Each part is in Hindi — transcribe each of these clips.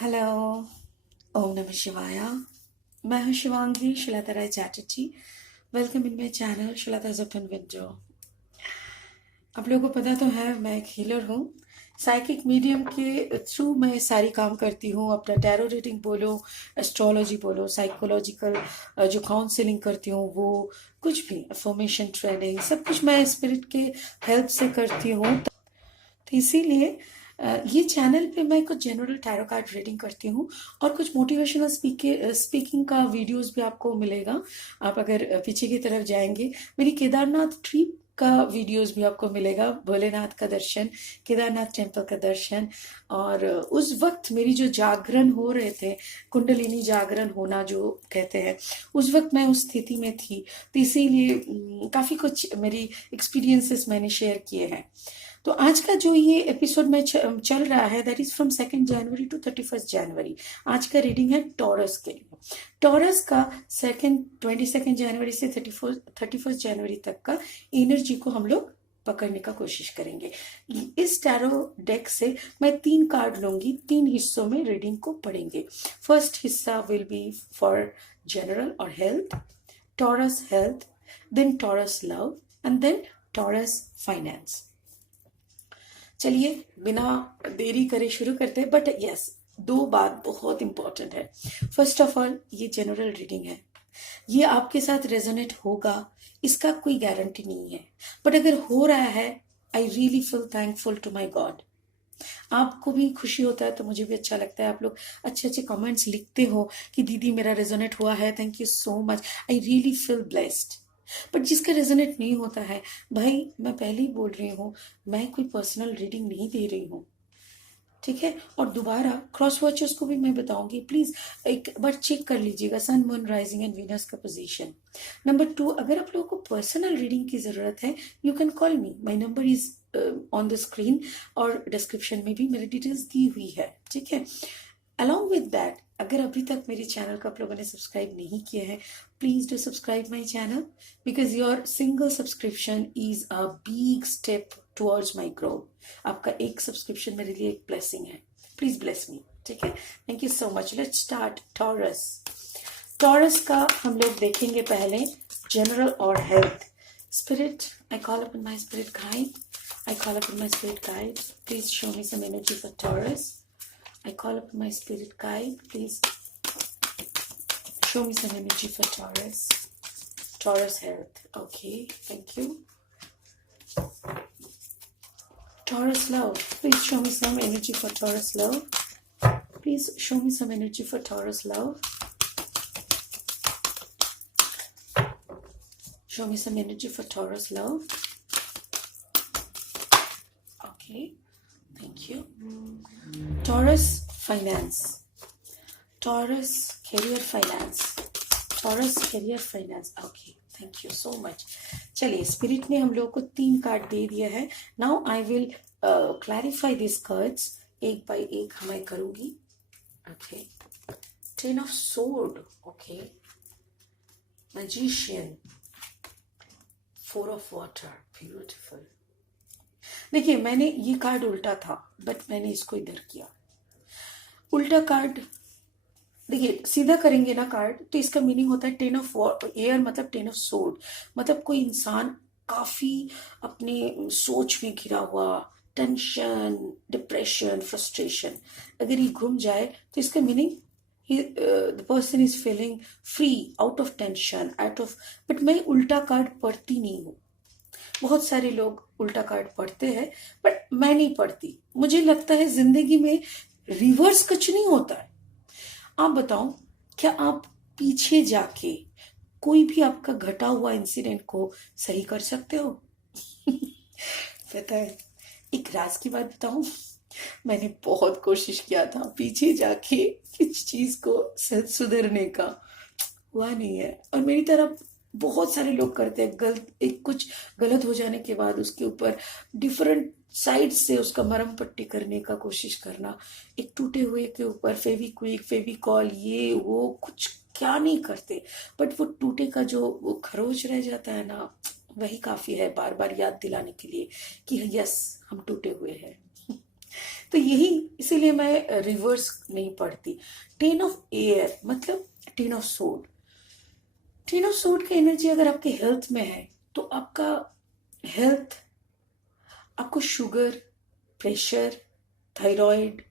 हेलो। ओम नमः शिवाय। मैं हूँ Shivangi Shilata Rai Chatterjee. Welcome in my channel Shilata's open window. आप लोगों को पता तो है मैं एक हीलर हूँ। साइकिक मीडियम के थ्रू मैं सारी काम करती हूँ। अपना टैरो रीडिंग बोलो, एस्ट्रोलॉजी बोलो, साइकोलॉजिकल जो काउंसलिंग करती हूँ वो, कुछ भी अफर्मेशन ट्रेनिंग, सब कुछ मैं स्पिरिट के हेल्प से करती हूँ। तो इसीलिए ये चैनल पे मैं कुछ जनरल टैरो कार्ड रीडिंग करती हूँ और कुछ मोटिवेशनल स्पीकिंग का वीडियोस भी आपको मिलेगा। आप अगर पीछे की तरफ जाएंगे, मेरी केदारनाथ ट्रिप का वीडियोस भी आपको मिलेगा। भोलेनाथ का दर्शन, केदारनाथ टेम्पल का दर्शन। और उस वक्त मेरी जो जागरण हो रहे थे, कुंडलिनी जागरण होना जो कहते हैं, उस वक्त मैं उस स्थिति में थी। तो इसीलिए काफ़ी कुछ मेरी एक्सपीरियंसेस मैंने शेयर किए हैं। तो आज का जो ये एपिसोड में चल रहा है, that is from 2 January to 31 January. आज का रीडिंग है टॉरस के लिए। टॉरस का 22 जनवरी से 31 जनवरी तक का एनर्जी को हम लोग पकड़ने का कोशिश करेंगे। इस टैरो डेक से मैं 3 कार्ड लूंगी, 3 हिस्सों में रीडिंग को पढ़ेंगे। फर्स्ट हिस्सा विल बी फॉर जनरल और health, Taurus health, then Taurus love and then Taurus finance. चलिए बिना देरी करे शुरू करते हैं। बट यस, 2 बात बहुत इंपॉर्टेंट है। फर्स्ट ऑफ ऑल, ये जनरल रीडिंग है, ये आपके साथ रेजोनेट होगा इसका कोई गारंटी नहीं है। बट अगर हो रहा है, I really feel thankful to my God. आपको भी खुशी होता है तो मुझे भी अच्छा लगता है। आप लोग अच्छे अच्छे कमेंट्स लिखते हो कि दीदी मेरा रेजोनेट हुआ है, thank you so much, I really feel blessed. But जिसका रेजोनेट नहीं होता है, भाई मैं पहले ही बोल रही हूँ, मैं कोई पर्सनल रीडिंग नहीं दे रही हूँ, ठीक है। और दोबारा क्रॉस वॉचर्स को भी मैं बताऊंगी, प्लीज एक बार चेक कर लीजिएगा sun moon rising and Venus का पोजीशन। नंबर 2, अगर आप लोगों को पर्सनल रीडिंग की जरूरत है, you can call me, my number is on the screen और डिस्क्रिप्शन में भी मेरी डिटेल्स दी हुई है, ठीक है। अलॉन्ग विद दैट, अगर अभी तक मेरे चैनल को आप लोगों ने सब्सक्राइब नहीं किया है, please do subscribe my channel, because your single subscription is a big step towards my growth. आपका एक सब्सक्रिप्शन मेरे लिए एक ब्लेसिंग है। प्लीज ब्लेस मी, ठीक है। Thank you so much. Let's start taurus. Taurus का हम लोग देखेंगे पहले जनरल और health. Spirit, I call upon my spirit guide, I call upon my spirit guide. Please show me some energy for Taurus. I call upon my spirit guide. Please show me some energy for Taurus. Taurus health. Okay, thank you. Taurus love. Please show me some energy for Taurus love. Please show me some energy for Taurus love. Show me some energy for Taurus love. Okay, thank you. Taurus finance. Taurus career finance. Taurus career finance. Okay, thank you so much. चलिए, स्पिरिट ने हम लोगों को 3 कार्ड दे दिया है। Now I will clarify this cards, एक बाय एक मैं करूंगी। Okay, 10 of sword, okay, magician, 4 of water, beautiful. देखिए, मैंने ये कार्ड उल्टा था, बट मैंने इसको इधर किया। उल्टा कार्ड, देखिए सीधा करेंगे ना कार्ड, तो इसका मीनिंग होता है 10 ऑफ एयर, मतलब 10 ऑफ सोर्ड, मतलब कोई इंसान काफी अपने सोच में घिरा हुआ, टेंशन, डिप्रेशन, फ्रस्ट्रेशन, अगर ये घूम जाए तो इसका meaning the person is feeling free, out of tension, out of. But मैं उल्टा कार्ड पढ़ती नहीं हूँ। बहुत सारे लोग उल्टा कार्ड पढ़ते हैं, बट मैं नहीं पढ़ती। मुझे लगता है जिंदगी में रिवर्स कुछ नहीं होता है। आप बताओ, क्या आप पीछे जाके कोई भी आपका घटा हुआ इंसिडेंट को सही कर सकते हो? पता है, एक राज की बात बताऊं, मैंने बहुत कोशिश किया था पीछे जाके किस चीज को सुधरने का, हुआ नहीं है। और मेरी तरफ बहुत सारे लोग करते हैं, एक कुछ गलत हो जाने के बाद उसके ऊपर डिफरेंट साइड से उसका मरहम पट्टी करने का कोशिश करना। एक टूटे हुए के ऊपर फेविक्विक, फेविकॉल, ये वो कुछ क्या नहीं करते, बट वो टूटे का जो वो खरोच रह जाता है ना, वही काफी है बार बार याद दिलाने के लिए कि यस, हम टूटे हुए हैं। तो यही, इसीलिए मैं रिवर्स नहीं पढ़ती। टेन ऑफ एयर मतलब टेन ऑफ सोड। टेन ऑफ सोड की एनर्जी अगर आपके हेल्थ में है तो आपका हेल्थ, आपको sugar, pressure, thyroid,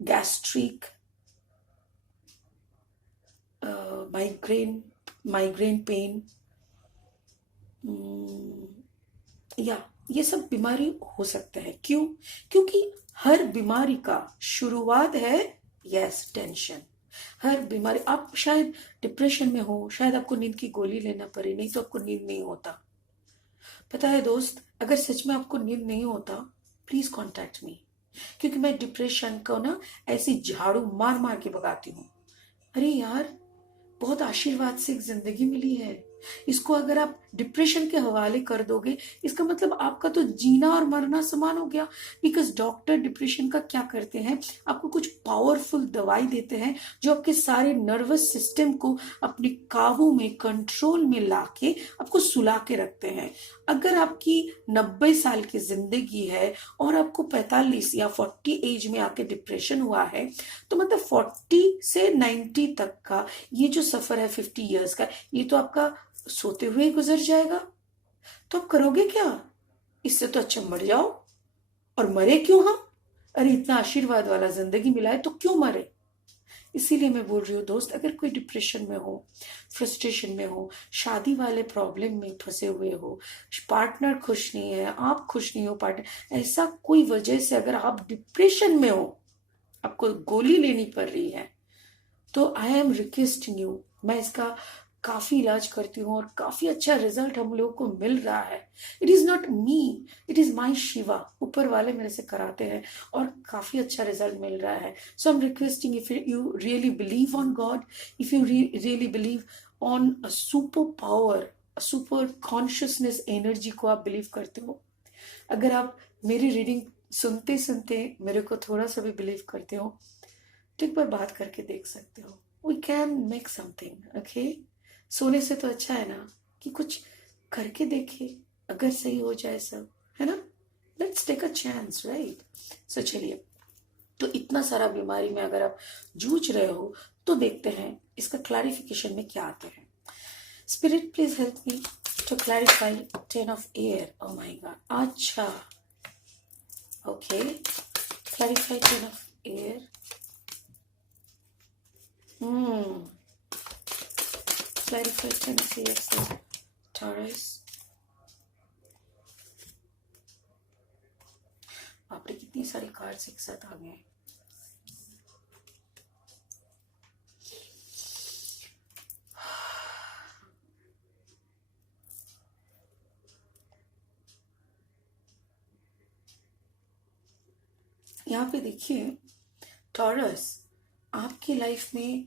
gastric, migraine, migraine pain, या ये सब बीमारी हो सकता है। क्यों? क्योंकि हर बीमारी का शुरुआत है, यस, टेंशन। हर बीमारी, आप शायद डिप्रेशन में हो, शायद आपको नींद की गोली लेना पड़े, नहीं तो आपको नींद नहीं होता। पता है दोस्त, अगर सच में आपको नींद नहीं होता, प्लीज कॉन्टैक्ट मी, क्योंकि मैं डिप्रेशन को ना ऐसी झाड़ू मार मार के भगाती हूँ। अरे यार, बहुत आशीर्वाद से एक जिंदगी मिली है, इसको अगर आप डिप्रेशन के हवाले कर दोगे, इसका मतलब आपका तो जीना और मरना समान हो गया। बिकॉज डॉक्टर डिप्रेशन का क्या करते हैं, आपको कुछ पावरफुल दवाई देते हैं जो आपके सारे नर्वस सिस्टम को अपने काबू में, कंट्रोल में लाके आपको सुला के रखते हैं। अगर आपकी 90 साल की जिंदगी है और आपको 45 या 40 एज में आके डिप्रेशन हुआ है, तो मतलब 40 से 90 तक का ये जो सफर है 50 इयर्स का, ये तो आपका सोते हुए ही गुजर जाएगा। तो आप करोगे क्या? इससे तो अच्छा मर जाओ। और मरे क्यों हम? अरे इतना आशीर्वाद वाला जिंदगी मिला है तो क्यों मरे? इसीलिए मैं बोल रही हूँ दोस्त, अगर कोई डिप्रेशन में हो, फ्रस्ट्रेशन में हो, शादी वाले प्रॉब्लम में फंसे हुए हो, पार्टनर खुश नहीं है, आप खुश नहीं हो, पार्टनर, ऐसा कोई वजह से अगर आप डिप्रेशन में हो, आपको गोली लेनी पड़ रही है, तो आई एम रिक्वेस्टिंग यू, मैं इसका काफी इलाज करती हूँ और काफी अच्छा रिजल्ट हम लोगों को मिल रहा है। It is not me, it is my Shiva, ऊपर वाले मेरे से कराते हैं और काफी अच्छा रिजल्ट मिल रहा है। So I am requesting, if you really believe on God, if you really believe on a super power, super consciousness energy को आप बिलीव करते हो, अगर आप मेरी रीडिंग सुनते सुनते मेरे को थोड़ा सा भी बिलीव करते हो, तो एक बार बात करके देख सकते हो। We can make something, okay? सोने से तो अच्छा है ना कि कुछ करके देखे, अगर सही हो जाए सब, है ना? Let's take a chance, right? So चलिए, तो इतना सारा बीमारी में अगर आप जूझ रहे हो, तो देखते हैं इसका क्लैरिफिकेशन में क्या आता है। Spirit please help me to clarify 10 of air. Oh my God, अच्छा, okay, clarify 10 of air. Clarify 10 of air for Taurus. बाप रे, कितनी सारी कार्ड्स एक साथ आ गए। यहाँ पे देखिए, टॉरस, आपकी लाइफ में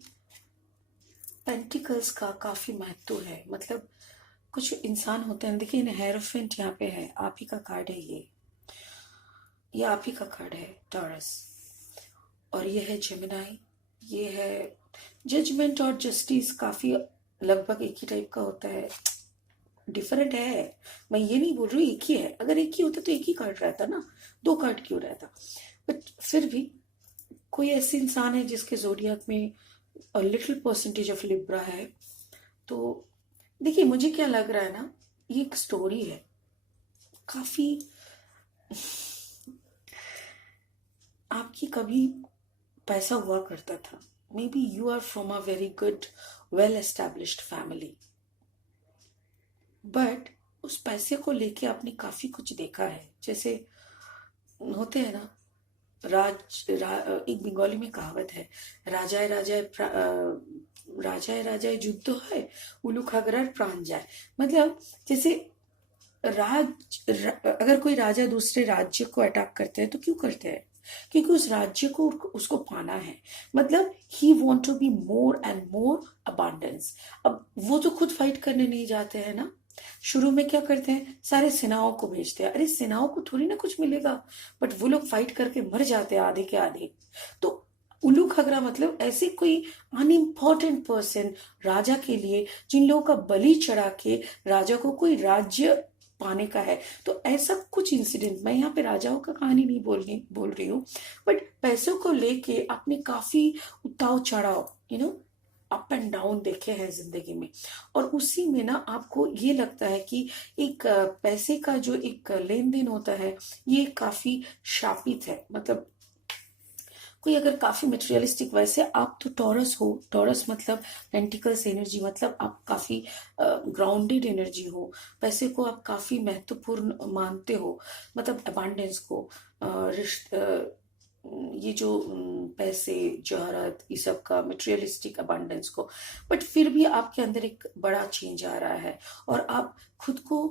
पेंटिकल्स का काफी महत्व है। मतलब कुछ इंसान होते हैं, देखिए हेरोफेंट यहाँ पे है, आप ही का कार्ड है ये आप ही का कार्ड है टॉरस। और ये है जेमिनाई, ये है जजमेंट और जस्टिस, काफी लगभग एक ही टाइप का होता है, डिफरेंट है। मैं ये नहीं बोल रही एक ही है, अगर एक ही होता तो एक ही कार्ड रहता ना, दो कार्ड क्यों रहता? बट फिर भी कोई ऐसे इंसान है जिसके जोडियाक में लिटिल परसेंटेज ऑफ लिब्रा है। तो देखिए, मुझे क्या लग रहा है ना, ये एक स्टोरी है, काफी आपकी कभी पैसा हुआ करता था, maybe you are from a very good well established family, but उस पैसे को लेके आपने काफी कुछ देखा है। जैसे होते हैं ना, एक बंगाली में कहावत है, राजाए राजाए राजाए राजाए युद्ध है, उलू खगरार प्राण जाए। मतलब जैसे अगर कोई राजा दूसरे राज्य को अटैक करते हैं तो क्यों करते हैं? क्योंकि उस राज्य को उसको पाना है। मतलब he want to be more and more abundance. अब वो तो खुद फाइट करने नहीं जाते हैं ना, शुरू में क्या करते हैं, सारे सेनाओं को भेजते हैं। अरे सेनाओं को थोड़ी ना कुछ मिलेगा, बट वो लोग फाइट करके मर जाते हैं आधे के आधे। तो उल्लू खगरा मतलब ऐसे कोई अनइम्पॉर्टेंट पर्सन राजा के लिए, जिन लोगों का बलि चढ़ा के राजा को कोई राज्य पाने का है। तो ऐसा कुछ इंसिडेंट, मैं यहाँ पे राजाओं का कहानी नहीं बोल रही हूँ, बट पैसों को लेके आपने काफी उतार चढ़ाव, अप एंड डाउन देखे हैं जिंदगी में। और उसी में ना आपको ये लगता है कि एक पैसे का जो एक लेन देन होता है, ये काफी शापित है। मतलब कोई अगर काफी मटेरियलिस्टिक, वैसे आप तो टॉरस हो, टॉरस मतलब पेंटिकल्स एनर्जी, मतलब आप काफी ग्राउंडेड एनर्जी हो। पैसे को आप काफी महत्वपूर्ण मानते हो, मतलब अबांडेंस को, ये जो पैसे, जौहरत, ये सब का मटेरियलिस्टिक अबांडेंस को। बट फिर भी आपके अंदर एक बड़ा चेंज आ रहा है, और आप खुद को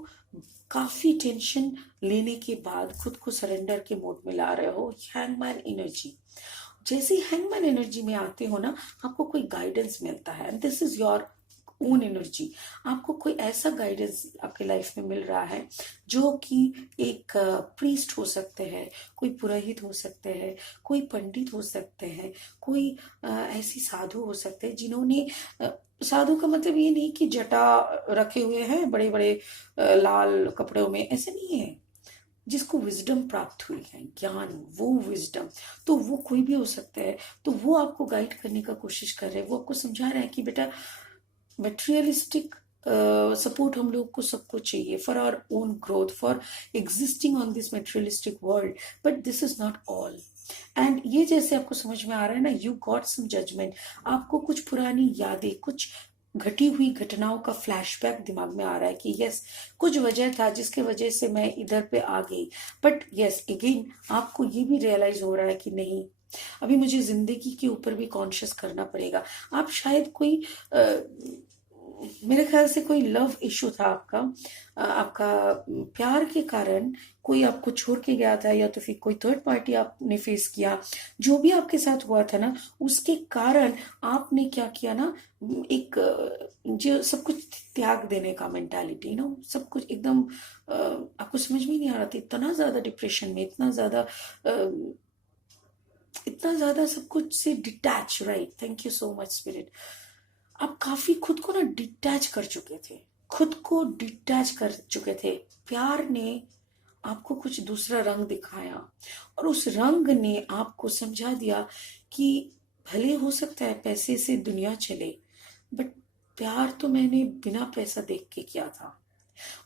काफी टेंशन लेने के बाद खुद को सरेंडर के मोड में ला रहे हो। हैंगमैन एनर्जी, जैसे ही हैंगमैन एनर्जी में आते हो ना, आपको कोई गाइडेंस मिलता है, and this is your own energy. आपको कोई ऐसा गाइडेंस आपके लाइफ में मिल रहा है, जो कि एक प्रीस्ट हो सकते हैं, कोई पुरोहित हो सकते हैं, कोई पंडित हो सकते हैं, कोई ऐसी साधु हो सकते हैं जिन्होंने साधु का मतलब ये नहीं कि जटा रखे हुए हैं बड़े बड़े लाल कपड़ों में, ऐसे नहीं है। जिसको विजडम प्राप्त हुई है, ज्ञान, वो विजडम, तो वो कोई भी हो सकता है। तो वो आपको गाइड करने का कोशिश कर रहे हैं, वो आपको समझा रहे हैं कि बेटा मटेरियलिस्टिक सपोर्ट हम लोग को सबको चाहिए for our own growth, for existing on this materialistic world, but this is not all. And ये जैसे आपको समझ में आ रहा है ना, यू गॉट सम जजमेंट, आपको कुछ पुरानी यादें, कुछ घटी हुई घटनाओं का फ्लैशबैक दिमाग में आ रहा है कि यस, कुछ वजह था जिसके वजह से मैं इधर पे आ गई। बट यस अगेन आपको ये भी रियलाइज हो रहा है कि नहीं, अभी मुझे जिंदगी के ऊपर भी कॉन्शियस करना पड़ेगा। आप शायद कोई मेरे ख्याल से कोई लव इशू था आपका, आपका प्यार के कारण कोई आपको छोड़ के गया था, या तो फिर कोई थर्ड पार्टी आपने फेस किया। जो भी आपके साथ हुआ था ना, उसके कारण आपने क्या किया ना, एक जो सब कुछ त्याग देने का मेंटालिटी, सब कुछ एकदम आपको समझ में नहीं आ रहा था, इतना ज्यादा डिप्रेशन में, इतना ज्यादा सब कुछ से detach, right, thank you so much spirit. आप काफी खुद को ना डिटैच कर चुके थे, खुद को डिटैच कर चुके थे। प्यार ने आपको कुछ दूसरा रंग दिखाया, और उस रंग ने आपको समझा दिया कि भले हो सकता है पैसे से दुनिया चले, बट प्यार तो मैंने बिना पैसा देख के किया था,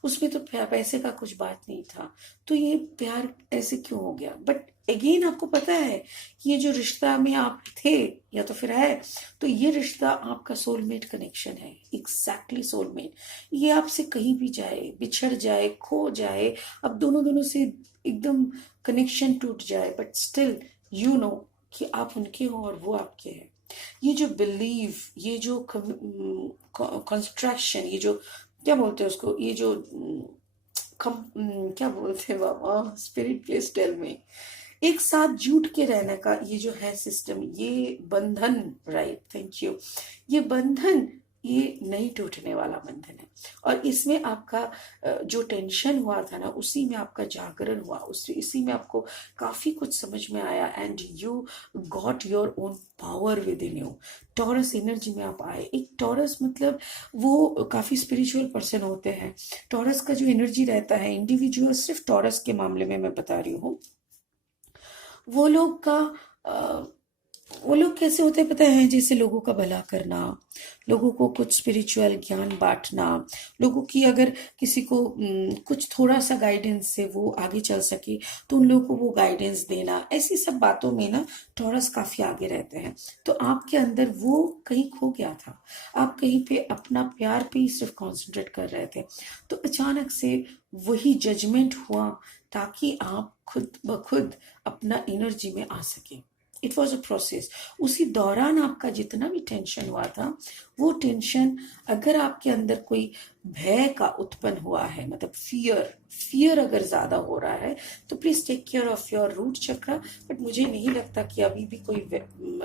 उसमें तो पैसे का कुछ बात नहीं था, तो ये प्यार ऐसे क्यों हो गया। बट अगेन आपको पता है कि ये जो रिश्ता में आप थे या तो फिर है, तो ये रिश्ता आपका सोलमेट कनेक्शन है, एग्जैक्टली सोलमेट। ये आपसे कहीं भी जाए, बिछड़ जाए, खो जाए, अब दोनों दोनों से एकदम कनेक्शन टूट जाए, बट स्टिल यू नो कि आप उनके हो और वो आपके हैं। ये जो बिलीव, ये जो कंस्ट्रक्शन, ये जो क्या बोलते हैं उसको, ये जो क्या बोलते हैं बाबा, स्पिरिट प्लीज टेल मी, एक साथ जुट के रहने का ये जो है सिस्टम, ये बंधन, राइट, थैंक यू, ये बंधन, ये नहीं टूटने वाला बंधन है। और इसमें आपका जो टेंशन हुआ था ना, उसी में आपका जागरण हुआ, इसी में आपको काफी कुछ समझ में आया, and you got your own power with in you. Taurus energy में आप आए। एक टॉरस मतलब वो काफी स्पिरिचुअल पर्सन होते हैं। टॉरस का जो एनर्जी रहता है, इंडिविजुअल, सिर्फ टॉरस के मामले में मैं बता रही हूँ, वो लोग का वो लोग कैसे होते हैं पता है, जैसे लोगों का भला करना, लोगों को कुछ स्पिरिचुअल ज्ञान बांटना, लोगों की अगर किसी को कुछ थोड़ा सा गाइडेंस से वो आगे चल सके तो उन लोगों को वो गाइडेंस देना, ऐसी सब बातों में ना टॉरस काफी आगे रहते हैं। तो आपके अंदर वो कहीं खो गया था, आप कहीं पे अपना प्यार पे ही सिर्फ कॉन्सेंट्रेट कर रहे थे, तो अचानक से वही जजमेंट हुआ ताकि आप खुद ब खुद अपना एनर्जी में आ सके। It was a process. उसी दौरान आपका जितना भी टेंशन हुआ था, वो टेंशन, अगर आपके अंदर कोई भय का उत्पन्न हुआ है, मतलब फियर अगर ज्यादा हो रहा है, तो please take care of your root chakra. But मुझे नहीं लगता कि अभी भी कोई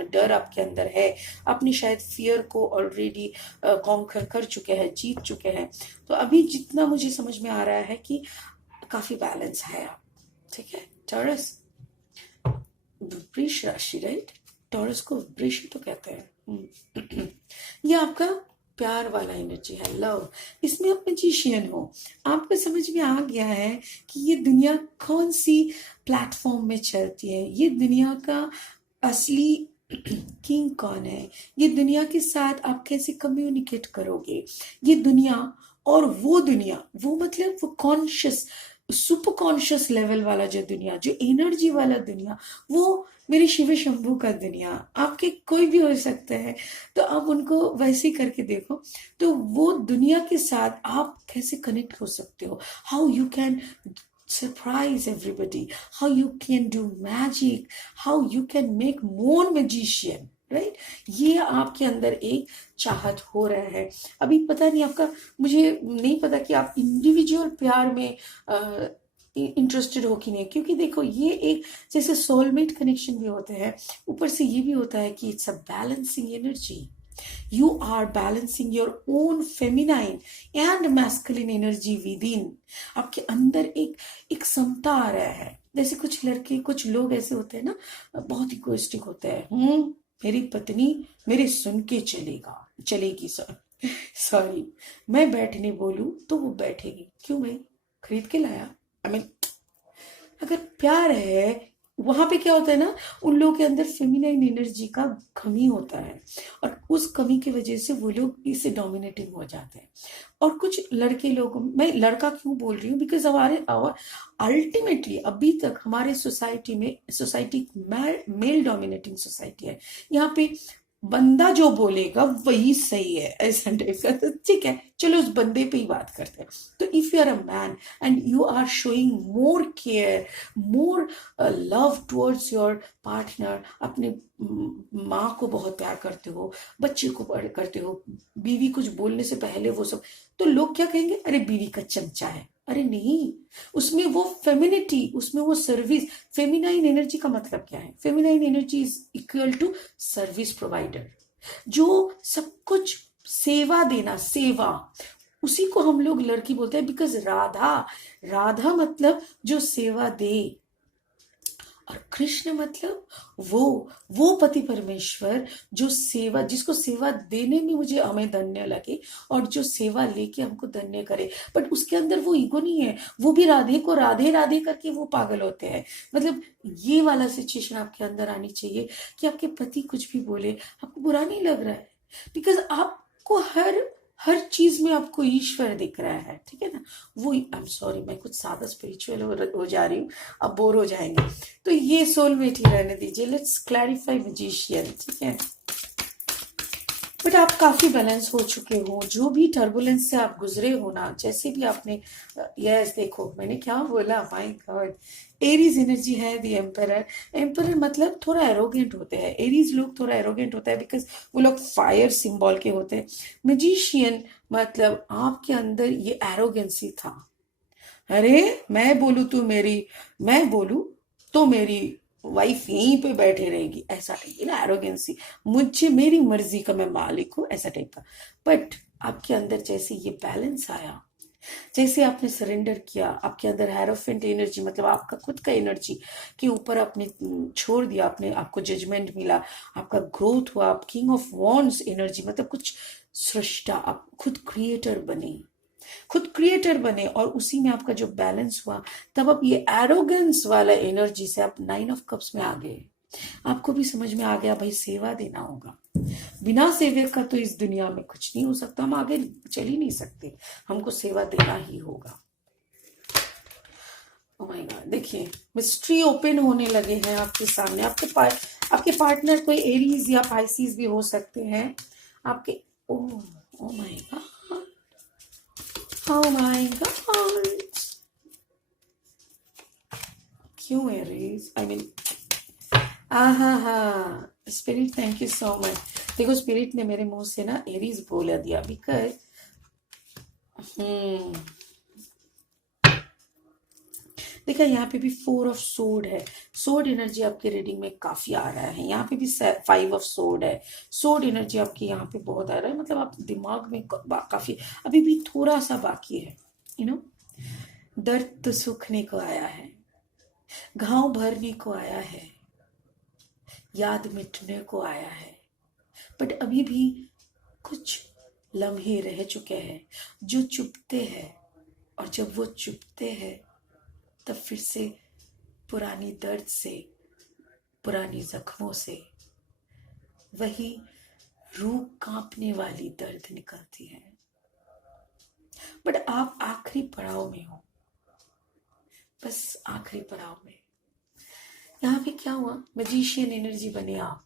डर आपके अंदर है, आपने शायद फियर को ऑलरेडी कॉन्कर कर चुके हैं, जीत चुके हैं। तो अभी जितना मुझे समझ में आ रहा है कि काफी बैलेंस है आप, ठीक है। टॉरस वृष राशि, राइट, टॉरस को वृष तो कहते हैं। ये आपका प्यार वाला एनर्जी है, लव। इसमें आप मैजिशियन हो। आपको समझ में आ गया है कि ये दुनिया कौन सी प्लेटफॉर्म में चलती है, ये दुनिया का असली किंग कौन है, ये दुनिया के साथ आप कैसे कम्युनिकेट करोगे। ये दुनिया और वो दुनिया, वो मतलब वो कॉन्शियस, सुपर कॉन्शियस लेवल वाला जो दुनिया, जो एनर्जी वाला दुनिया, वो मेरे शिव शंभू का दुनिया। आपके कोई भी हो सकते हैं, तो आप उनको वैसे ही करके देखो। तो वो दुनिया के साथ आप कैसे कनेक्ट हो सकते हो, how you can surprise everybody, how you can do magic, how you can make more magician, right. ये आपके अंदर एक चाहत हो रहा है। अभी पता नहीं आपका, मुझे नहीं पता कि आप इंडिविजुअल प्यार में इंटरेस्टेड हो कि नहीं, क्योंकि देखो ये एक जैसे सोलमेट कनेक्शन भी होते हैं, ऊपर से ये भी होता है कि it's a balancing energy. You are balancing your own feminine and masculine energy within. आपके अंदर एक समता आ रहा है। जैसे कुछ लड़के, कुछ लोग ऐसे होते हैं ना, बहुत इगोइस्टिक होते हैं। मेरी पत्नी मेरे सुन के चलेगी, सॉरी, मैं बैठने बोलूं तो वो बैठेगी। क्यों भाई, खरीद के लाया। आई मीन, अगर प्यार है, वहां पे क्या होता है ना, उन लोगों के अंदर फेमिनाइन एनर्जी का कमी होता है, और उस कमी की वजह से वो लोग इससे डोमिनेटिंग हो जाते हैं। और कुछ लड़के लोग, मैं लड़का क्यों बोल रही हूँ, बिकॉज हमारे अल्टीमेटली अभी तक हमारे सोसाइटी मेल डोमिनेटिंग सोसाइटी है। यहाँ पे बंदा जो बोलेगा वही सही है, ऐसा टाइप का। तो ठीक है, चलो उस बंदे पे ही बात करते हैं। तो if you are a man and you are showing more care, more love towards your partner, अपने माँ को बहुत प्यार करते हो, बच्चे को प्यार करते हो, बीवी कुछ बोलने से पहले वो सब, तो लोग क्या कहेंगे, अरे बीवी का चमचा है। अरे नहीं, उसमें वो फेमिनिटी, उसमें वो सर्विस। फेमिनाइन एनर्जी का मतलब क्या है, feminine energy is equal to service provider, जो सब कुछ सेवा देना, सेवा, उसी को हम लोग लड़की बोलते हैं। बिकॉज राधा मतलब जो सेवा दे, और कृष्ण मतलब वो पति परमेश्वर जो सेवा, जिसको सेवा देने में मुझे हमें धन्य लगे, और जो सेवा लेके हमको धन्य करे। बट उसके अंदर वो ईगो नहीं है, वो भी राधे को राधे राधे करके वो पागल होते हैं। मतलब ये वाला सिचुएशन आपके अंदर आनी चाहिए कि आपके पति कुछ भी बोले, आपको बुरा नहीं लग रहा है, बिकॉज आपको हर चीज में आपको ईश्वर दिख रहा है, ठीक है ना। वो, आई एम सॉरी, मैं कुछ ज्यादा स्पिरिचुअल हो जा रही हूँ, अब बोर हो जाएंगे, तो ये सोलमेट ही रहने दीजिए। लेट्स क्लैरिफाई मैजिशियन, ठीक है। बट आप काफी बैलेंस हो चुके हो, जो भी टर्बुलेंस से आप गुजरे हो ना, जैसे भी आपने, यस देखो मैंने क्या बोला, माय गॉड, एरीज एनर्जी है द एम्परर। एम्परर मतलब थोड़ा एरोगेंट होते हैं, एरीज लोग थोड़ा एरोगेंट होता है, बिकॉज वो लोग फायर सिंबल के होते हैं। मैजिशियन मतलब आपके अंदर ये एरोगेंसी था, अरे मैं बोलू तो मेरी वाइफ यहीं पे बैठे रहेगी, ऐसा टाइप ना, एरोगेंसी, मुझे मेरी मर्जी का, मैं मालिक हूं, ऐसा टाइप का। बट आपके अंदर जैसे ये बैलेंस आया, जैसे आपने सरेंडर किया, आपके अंदर हेरोफेंट एनर्जी, मतलब आपका खुद का एनर्जी के ऊपर आपने छोड़ दिया, आपने, आपको जजमेंट मिला, आपका ग्रोथ हुआ, आप किंग ऑफ वॉन्ड्स एनर्जी, मतलब कुछ सृष्टा, आप खुद क्रिएटर बने, और उसी में आपका जो बैलेंस हुआ, तब आप ये एरोगेंस वाला एनर्जी से आप 9 ऑफ कप्स में आ गए। आपको भी समझ में आ गया भाई, सेवा देना होगा, बिना सेवा का तो इस दुनिया में कुछ नहीं हो सकता, हम आगे चल ही नहीं सकते, हमको सेवा देना ही होगा। ओ माय गॉड, देखिए मिस्ट्री ओपन होने लगे हैं आपके सामने। आपके पार्टनर कोई एरीज या पाइसिस भी हो सकते हैं आपके। ओ my God, oh my god, क्यों एरीज, आई मीन, आहा, spirit thank you so much. देखो स्पिरिट ने मेरे मुंह से ना एरीज बोला दिया, बिकॉज देखा, यहाँ पे भी 4 ऑफ सोर्ड है, सोर्ड एनर्जी आपके रीडिंग में काफी आ रहा है। यहाँ पे भी 5 ऑफ सोर्ड है, सोर्ड एनर्जी आपके यहाँ पे बहुत आ रहा है, मतलब आप दिमाग में काफी, अभी भी थोड़ा सा बाकी है, यू नो। दर्द तो सूखने को आया है, घाव भरने को आया है, याद मिटने को आया है, बट अभी भी कुछ लम्हे रह चुके हैं जो चुभते हैं, और जब वो चुभते हैं तब फिर से पुरानी दर्द से, पुरानी जख्मों से वही रूह कांपने वाली दर्द निकलती है। बट आप आखिरी पड़ाव में हो, बस आखिरी पड़ाव में। यहाँ पे क्या हुआ, मैजिशियन एनर्जी बने आप।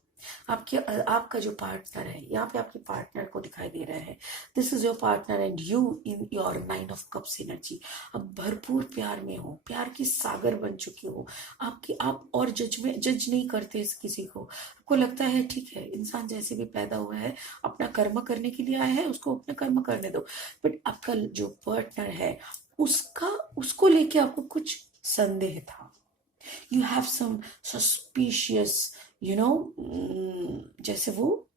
आपके आपका जो पार्टनर है, यहाँ पे आपके पार्टनर को दिखाई दे रहा है। This is your partner and you in your 9 of cups energy. अब भरपूर प्यार में हो, प्यार की सागर बन चुके हो। आप और जज नहीं करते इस किसी को। आपको लगता है ठीक है, इंसान जैसे भी पैदा हुआ है अपना कर्म करने के लिए आया है, उसको अपना कर्म करने दो। बट आपका जो पार्टनर है उसको लेके आपको कुछ संदेह था। यू हैव सम सस्पिशियस, जैसे वो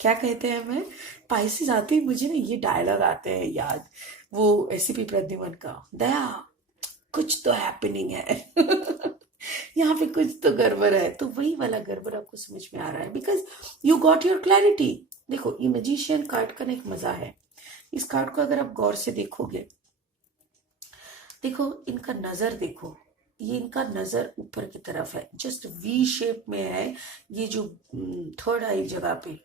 क्या कहते हैं, मैं पाइसेस आते ही मुझे ना ये डायलॉग आते हैं याद, वो एसीपी प्रद्युमन का, दया कुछ तो हैपनिंग है। यहाँ पे कुछ तो गड़बड़ है। तो वही वाला गड़बड़ आपको समझ में आ रहा है, because you got your clarity. देखो, ये मैजिशियन कार्ड का ना एक मजा है। इस कार्ड को अगर आप गौर से देखोगे, देखो इनका नजर, देखो ये इनका नजर ऊपर की तरफ है, जस्ट वी शेप में है ये जो थर्ड आई जगह पे।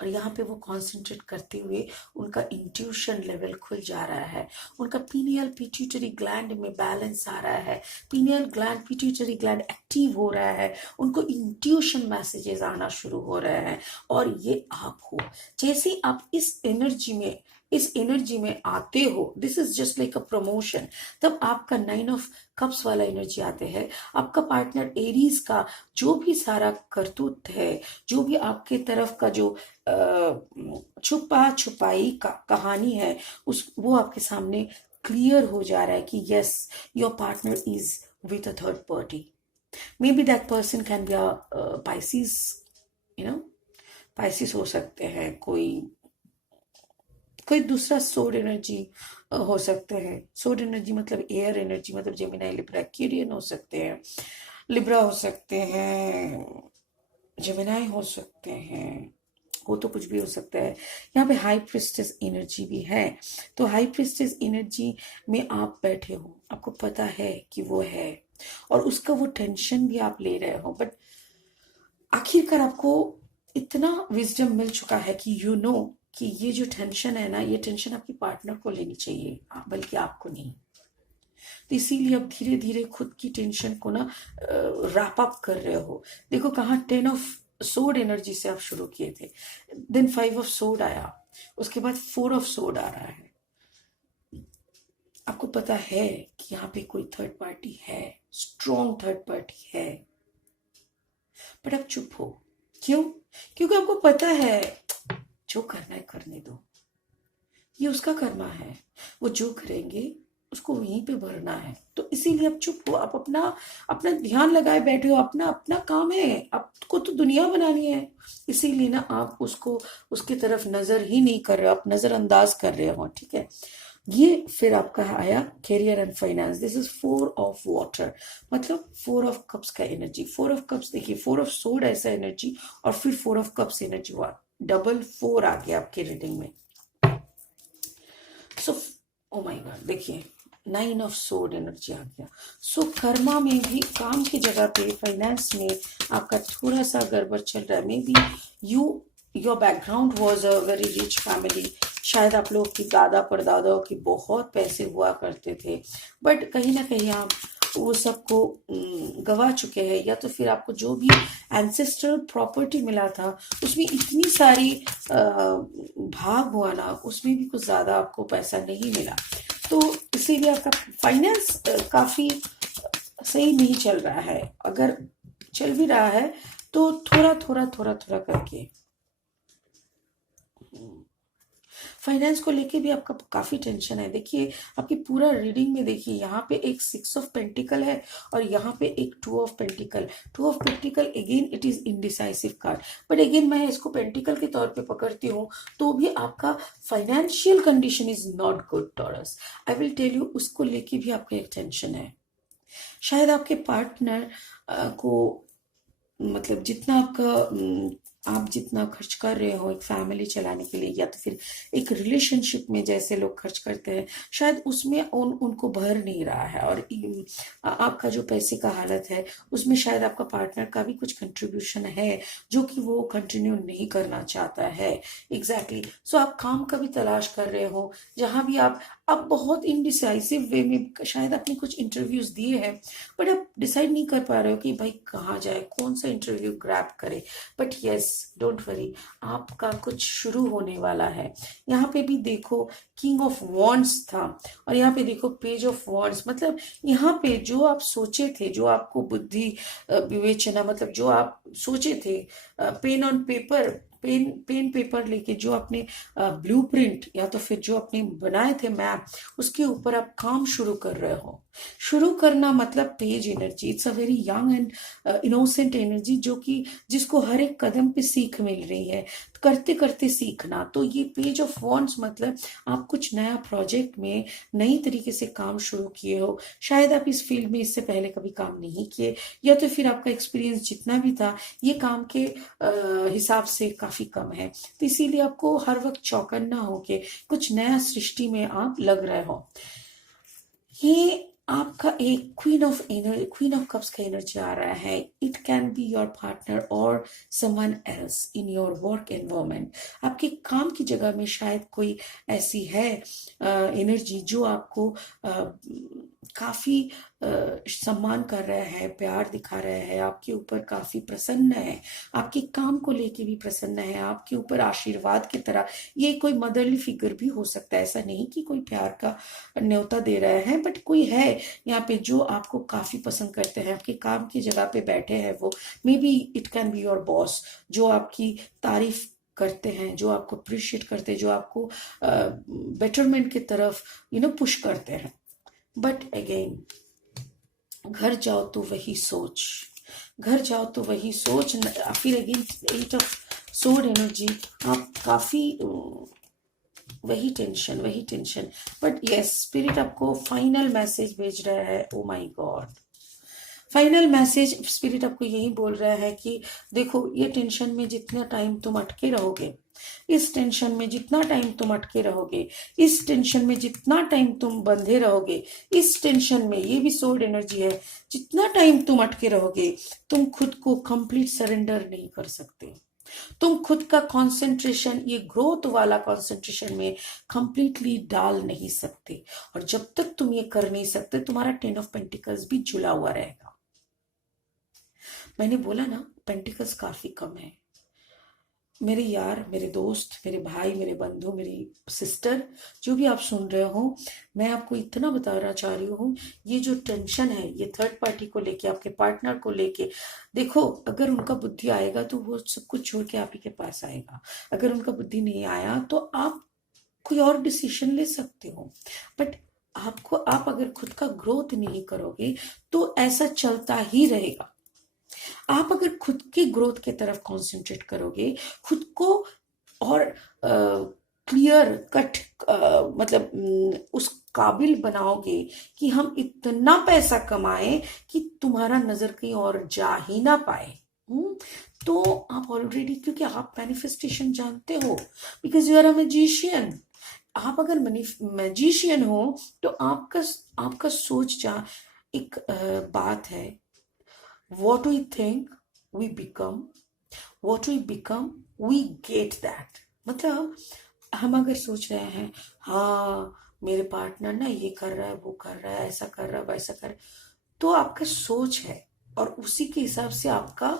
और यहाँ पे वो कॉन्सेंट्रेट करते हुए उनका इंट्यूशन लेवल खुल जा रहा है। उनका पीनियल पिट्यूटरी ग्लैंड में बैलेंस आ रहा है। Pineal gland, pituitary gland active हो रहा है। उनको इंट्यूशन मैसेजेस आना शुरू हो रहे हैं। और ये आप हो, जैसे ही आप इस एनर्जी में आते हो, this is just like a promotion. तब आपका 9 ऑफ कप्स वाला एनर्जी आते हैं। आपका पार्टनर एरीज का जो भी सारा करतूत है, जो भी आपके तरफ का जो छुपा छुपाई का कहानी है, वो आपके सामने क्लियर हो जा रहा है कि yes, your partner is with a third party. May be that person can be a Pisces, you know Pisces हो सकते हैं, कोई दूसरा सोड एनर्जी हो सकते हैं। सोड एनर्जी मतलब एयर एनर्जी, मतलब जेमिनाई, लिब्रा, एक्वेरियन हो सकते हैं, लिब्रा हो सकते हैं, जेमिनाई हो सकते हैं, वो तो कुछ भी हो सकता है। यहाँ पे हाई प्रिस्टेस एनर्जी भी है। तो हाई प्रिस्टेस एनर्जी में आप बैठे हो, आपको पता है कि वो है, और उसका वो टेंशन भी आप ले रहे हो। बट आखिरकार आपको इतना विजडम मिल चुका है कि यू नो कि ये जो टेंशन है ना, ये टेंशन आपके पार्टनर को लेनी चाहिए, बल्कि आपको नहीं। तो इसीलिए अब धीरे धीरे खुद की टेंशन को ना रैप अप कर रहे हो। देखो कहाँ 10 ऑफ सोड एनर्जी से आप शुरू किए थे, देन 5 ऑफ सोड आया, उसके बाद 4 ऑफ सोड आ रहा है। आपको पता है कि यहाँ पे कोई थर्ड पार्टी है, स्ट्रॉन्ग थर्ड पार्टी है, बट आप चुप हो। क्यों? क्योंकि आपको पता है जो करना है करने दो, ये उसका कर्मा है, वो जो करेंगे उसको वहीं पे भरना है। तो इसीलिए आप चुप हो, आप अपना अपना ध्यान लगाए बैठे हो, अपना अपना काम है, आपको तो दुनिया बनानी है। इसीलिए ना आप उसके तरफ नजर ही नहीं कर रहे हो, आप नजरअंदाज कर रहे हो, ठीक है। ये फिर आपका आया career and finance. This is 4 of water, मतलब 4 ऑफ कप्स का एनर्जी। 4 ऑफ कप्स, देखिए 4 ऑफ सोड ऐसा एनर्जी, और फिर 4 ऑफ कप्स एनर्जी हुआ, डबल 4 आ गया आपके रीडिंग में। सो ओ माय गॉड, देखिए 9 ऑफ सोड एनर्जी आ गया। सो कर्मा में भी, काम की जगह पे, फाइनेंस में आपका थोड़ा सा गड़बड़ चल रहा है। May be your background was a very rich family. शायद आप लोग की दादा परदादाओं की बहुत पैसे हुआ करते थे, बट कहीं ना कहीं आप वो सबको गवा चुके हैं, या तो फिर आपको जो भी एंसेस्ट्रल प्रॉपर्टी मिला था उसमें इतनी सारी भाग हुआ ना, उसमें भी कुछ ज्यादा आपको पैसा नहीं मिला। तो इसीलिए आपका फाइनेंस काफी सही नहीं चल रहा है। अगर चल भी रहा है तो थोड़ा थोड़ा थोड़ा थोड़ा करके। फाइनेंस को लेके भी आपका काफी टेंशन है। देखिए आपकी पूरा रीडिंग में देखिए, यहाँ पे एक 6 ऑफ पेंटिकल है, और यहाँ पे एक 2 of pentacle. 2 of pentacle again it is indecisive card, but again मैं इसको पेंटिकल के तौर पे पकड़ती हूँ, तो भी आपका financial condition is not good Taurus. I will tell you, उसको लेके भी आपका एक टेंशन है। शायद आपके पार्टनर को, मतलब जितना आपका आप जितना खर्च कर रहे हो एक फैमिली चलाने के लिए या तो फिर एक रिलेशनशिप में जैसे लोग खर्च करते हैं, शायद उसमें उनको भर नहीं रहा है। और आपका जो पैसे का हालत है उसमें शायद आपका पार्टनर का भी कुछ कंट्रीब्यूशन है जो कि वो कंटिन्यू नहीं करना चाहता है। एग्जैक्टली सो आप काम का भी तलाश कर रहे हो जहां भी आप बहुत इनडिसाइसिव वे में शायद आपने कुछ इंटरव्यूज दिए हैं, बट आप डिसाइड नहीं कर पा रहे हो कि भाई कहाँ जाए, कौन सा इंटरव्यू ग्रैब करे। बट यस, डोंट वरी, आपका कुछ शुरू होने वाला है। यहाँ पे भी देखो किंग ऑफ वॉन्ड्स था और यहाँ पे देखो पेज ऑफ वॉन्ड्स। मतलब यहाँ पे जो आप सोचे थे, जो आपको बुद्धि विवेचना, मतलब जो आप सोचे थे, pen on paper, pen paper लेके जो अपने ब्लूप्रिंट या तो फिर जो अपने बनाए थे मैप, उसके ऊपर आप काम शुरू कर रहे हो। शुरू करना मतलब page energy, it's a very young and innocent energy जो कि जिसको हर एक कदम पे सीख मिल रही है, करते करते सीखना। तो ये पेज ऑफ वॉन्ड्स मतलब आप कुछ नया प्रोजेक्ट में नई तरीके से काम शुरू किए हो। शायद आप इस फील्ड में इससे पहले कभी काम नहीं किए, या तो फिर आपका एक्सपीरियंस जितना भी था ये काम के हिसाब से काफी कम है, तो इसीलिए आपको हर वक्त चौकन्ना होके कुछ नया सृष्टि में आप लग रहे हो। ये आपका एक क्वीन ऑफ कप्स का एनर्जी आ रहा है। It can be your partner और someone else in your work environment. आपके काम की जगह में शायद कोई ऐसी है एनर्जी जो आपको काफी सम्मान कर रहा है, प्यार दिखा रहा है, आपके ऊपर काफी प्रसन्न है, आपके काम को लेके भी प्रसन्न है, आपके ऊपर आशीर्वाद की तरह। ये कोई मदरली फिगर भी हो सकता है, ऐसा नहीं कि कोई प्यार का न्योता दे रहा है, बट कोई है यहाँ पे जो आपको काफी पसंद करते हैं, आपके काम की जगह पे बैठे हैं वो। May be it can be your boss जो आपकी तारीफ करते हैं, जो आपको अप्रिशिएट करते हैं, जो आपको बेटरमेंट की तरफ पुश करते हैं। बट अगेन, घर जाओ तो वही सोच, घर जाओ तो वही सोच। फिर again eight of sword energy, आप काफी वही टेंशन, वही टेंशन। बट यस, स्पिरिट आपको फाइनल मैसेज भेज रहा है। Oh my God, final message spirit आपको यही बोल रहा है कि देखो, ये टेंशन में जितना टाइम तुम अटके रहोगे, इस टेंशन में जितना टाइम तुम अटके रहोगे, इस टेंशन में जितना टाइम तुम बंधे रहोगे, इस टेंशन में, ये भी सोल्ड एनर्जी है, जितना टाइम तुम अटके रहोगे, तुम खुद को कंप्लीट सरेंडर नहीं कर सकते। तुम खुद का कंसंट्रेशन ये ग्रोथ वाला कंसंट्रेशन में कंप्लीटली डाल नहीं सकते। और जब तक तुम ये कर नहीं सकते, तुम्हारा 10 ऑफ पेंटिकल्स भी जुड़ा हुआ रहेगा। मैंने बोला ना, पेंटिकल्स काफी कम है। मेरे यार, मेरे दोस्त, मेरे भाई, मेरे बंधु, मेरी सिस्टर, जो भी आप सुन रहे हो, मैं आपको इतना बताना चाह रही हूँ, ये जो टेंशन है ये थर्ड पार्टी को लेके, आपके पार्टनर को लेके, देखो अगर उनका बुद्धि आएगा तो वो सब कुछ छोड़ के आप ही के पास आएगा। अगर उनका बुद्धि नहीं आया तो आप कोई और डिसीजन ले सकते हो। बट आप अगर खुद का ग्रोथ नहीं करोगे तो ऐसा चलता ही रहेगा। आप अगर खुद की ग्रोथ की तरफ कंसंट्रेट करोगे, खुद को और क्लियर कट मतलब उस काबिल बनाओगे कि हम इतना पैसा कमाएं कि तुम्हारा नजर कहीं और जा ही ना पाए। तो आप ऑलरेडी, क्योंकि आप मैनिफेस्टेशन जानते हो, because you are a magician. आप अगर मैजिशियन हो तो आपका सोच जा, एक बात है, what we think we become, what we become we get that। मतलब हम अगर सोच रहे हैं हाँ मेरे पार्टनर ना ये कर रहा है, वो कर रहा है, ऐसा कर रहा है, वैसा कर रहा है, तो आपका सोच है और उसी के हिसाब से आपका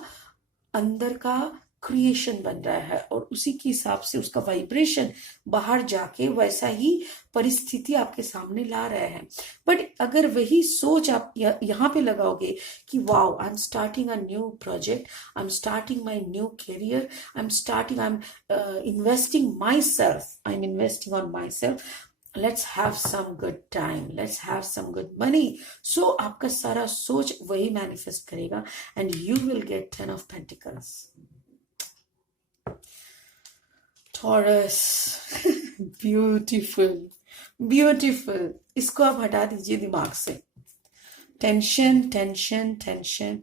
अंदर का क्रिएशन बन रहा है और उसी के हिसाब से उसका वाइब्रेशन बाहर जाके वैसा ही परिस्थिति आपके सामने ला रहे हैं। बट अगर वही सोच आप यहाँ पे लगाओगे कि wow, I am starting a new project, I am starting my new career, I am investing myself, I am investing on myself, let's have some good time, let's have some good money. So आपका सारा सोच वही मैनिफेस्ट करेगा and you will get 10 of pentacles. Taurus, beautiful, beautiful. इसको आप हटा दीजिए दिमाग से। टेंशन टेंशन टेंशन,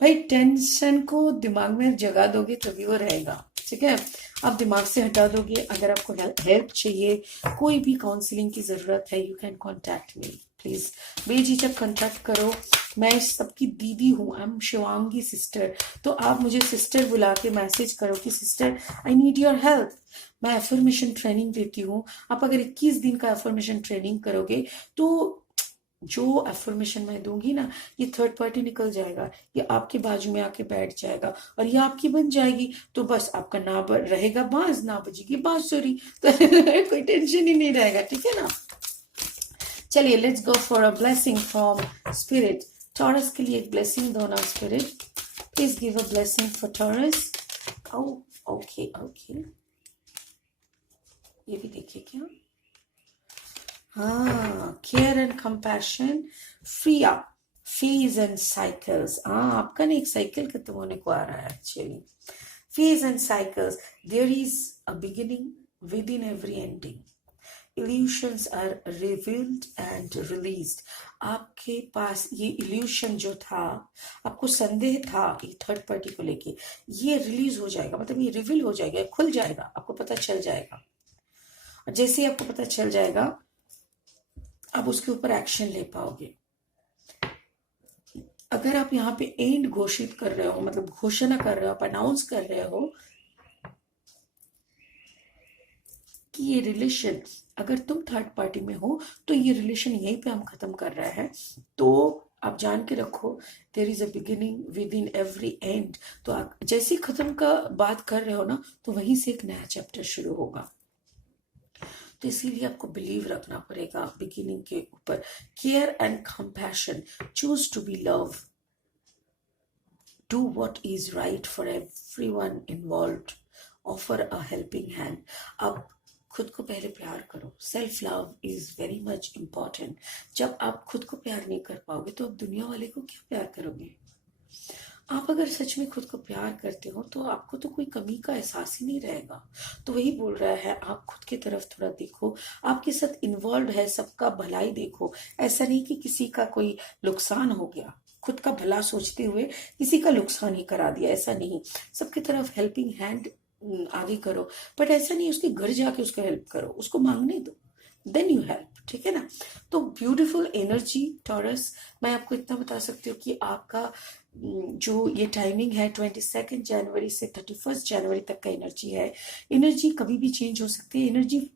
भाई टेंशन को दिमाग में जगा दोगे तभी वो रहेगा, ठीक है। आप दिमाग से हटा दोगे। अगर आपको हेल्प चाहिए, कोई भी काउंसलिंग की जरूरत है, you can contact me please, बेझिझक कॉन्टैक्ट करो। मैं सबकी दीदी हूँ, आई एम शिवांगी सिस्टर। तो आप मुझे सिस्टर बुला के मैसेज करो कि sister I need your help. मैं एफर्मेशन ट्रेनिंग देती हूँ। आप अगर 21 दिन का एफर्मेशन ट्रेनिंग करोगे तो जो एफर्मेशन मैं दूंगी ना, ये थर्ड पार्टी निकल जाएगा, ये आपके बाजू में आके बैठ जाएगा और ये आपकी बन जाएगी। तो बस आपका ना रहेगा बाज, ना बजेगी बांसुरी। तो कोई टेंशन ही नहीं रहेगा, ठीक है ना। चलिए let's go for a blessing from spirit. Taurus के लिए एक ब्लेसिंग दो ना spirit, please give a blessing for taurus. Okay okay, ये भी देखिए क्या। हाँ, care and compassion, free up, phase and cycles. हाँ, आपका ना एक साइकिल खत्म होने को आ रहा है actually. Phase and cycles, there is a beginning within every ending. Illusions are revealed and released. आपके पास ये इल्यूशन जो था, आपको संदेह था एक थर्ड पार्टी को लेके, ये रिलीज हो जाएगा, मतलब ये रिवील हो जाएगा, खुल जाएगा, आपको पता चल जाएगा। और जैसे ही आपको पता चल जाएगा, आप उसके ऊपर एक्शन ले पाओगे। अगर आप यहाँ पे एंड घोषित कर रहे हो, मतलब घोषणा कर रहे हो, आप अनाउंस कर रहे हो कि ये रिलेशन, अगर तुम थर्ड पार्टी में हो तो ये रिलेशन यहीं पे हम खत्म कर रहे हैं, तो आप जान के रखो there is a beginning within every end. तो आप जैसे ही खत्म का बात कर रहे हो ना, तो वहीं से एक नया चैप्टर शुरू होगा। तो इसीलिए आपको बिलीव रखना पड़ेगा बिगिनिंग के ऊपर। Care and compassion, choose to be love, do what is right for everyone involved, offer a helping hand। अब खुद को पहले प्यार करो। Self love is very much important. जब आप खुद को प्यार नहीं कर पाओगे तो आप दुनिया वाले को क्या प्यार करोगे। आप अगर सच में खुद को प्यार करते हो तो आपको तो कोई कमी का एहसास ही नहीं रहेगा। तो वही बोल रहा है, आप खुद की तरफ थोड़ा देखो, आपके साथ इन्वॉल्व है, सबका भलाई देखो। ऐसा नहीं कि किसी का कोई नुकसान हो गया, खुद का भला सोचते हुए किसी का नुकसान ही करा दिया, ऐसा नहीं। सबकी तरफ हेल्पिंग हैंड आगे करो, बट ऐसा नहीं उसके घर जाके उसको हेल्प करो, उसको मांगने दो, देन यू हेल्प, ठीक है ना। तो ब्यूटीफुल एनर्जी टॉरस। मैं आपको इतना बता सकती हूँ कि आपका जो ये टाइमिंग है 22 जनवरी से 31 जनवरी तक का एनर्जी है। एनर्जी कभी भी चेंज हो सकती है। एनर्जी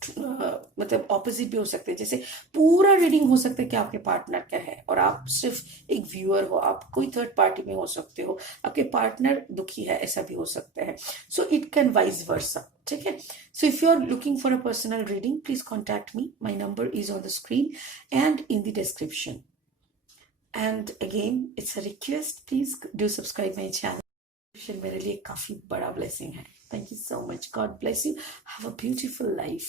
मतलब ऑपोजिट भी हो सकते हैं। जैसे पूरा रीडिंग हो सकता है कि आपके पार्टनर क्या है और आप सिर्फ एक व्यूअर हो, आप कोई थर्ड पार्टी में हो सकते हो, आपके पार्टनर दुखी है, ऐसा भी हो सकता है। So it can vice versa, ठीक है। So if you are looking for a personal reading, please contact me, my number is on the screen and in the description. And again, it's a request, please do subscribe my channel। मेरे लिए काफी बड़ा ब्लेसिंग है। Thank you so much, God bless you, have a beautiful life।